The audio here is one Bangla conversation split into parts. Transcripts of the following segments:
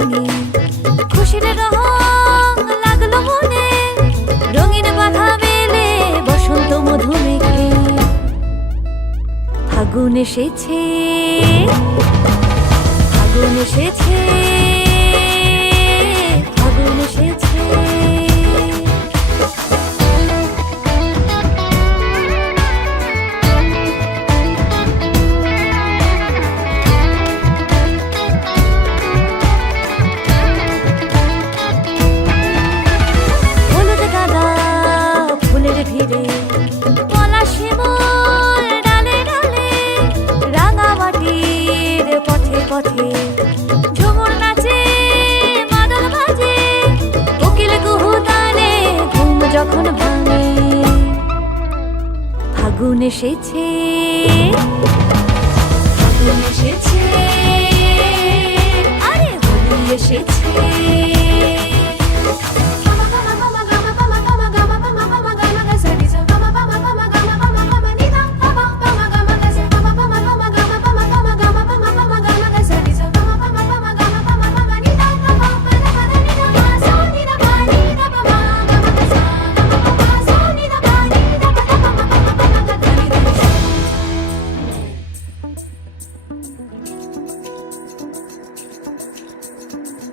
রঙে খুশির রং লাগলো মনে, রঙিন বাধা মেলে বসন্ত মধু মেঘে। ফাগুন এসেছে, ফাগুন এসেছে, ফাগুন এসেছে। হলুদ গাঁদা ফুলের ভিড়ে, পলাশি মোর ডালে ডালে, রাঙামাটির পথে পথে ঝুমুর নাচে মাদল বাজে, কোকিল কুহু তালে ঘুম যখন ভাঙে। ফাগুন এসেছে, ফাগুন এসেছে, আরে হোলি এসেছে।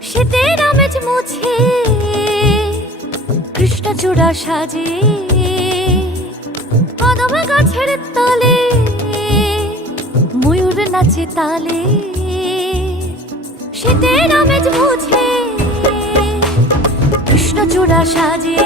শীতের আমেজ মুছে কৃষ্ণচূড়া সাজে, কদম গাছের তলে ময়ূর নাচে তালে। শীতের আমেজ মুছে কৃষ্ণচূড়া সাজে,